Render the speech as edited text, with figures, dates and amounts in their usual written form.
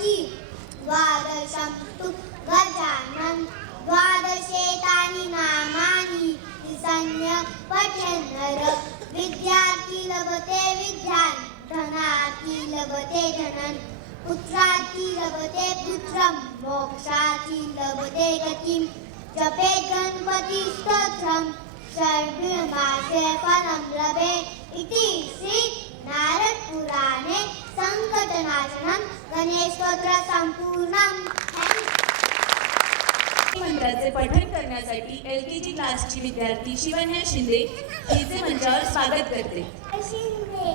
गणपती द्वादशं तु गजानन द्वादशेतानि नामानि सम्यक् पठन् नर विद्यार्थी लभते विद्यां धनार्थी लभते धनं पुत्रार्थी लभते पुत्रं मोक्षार्थी लभते गतिं जपेत् गणपति स्तोत्रं सर्वमासे फलं लभे इति श्री नारद पुराणे संकटनाशनं गणेश स्तोत्र संपूर्णं। मंत्राचे पठण करण्यासाठी LKG क्लासची विद्यार्थी शिवन्या शिंदे हिचे मंचावर स्वागत करते। शिंदे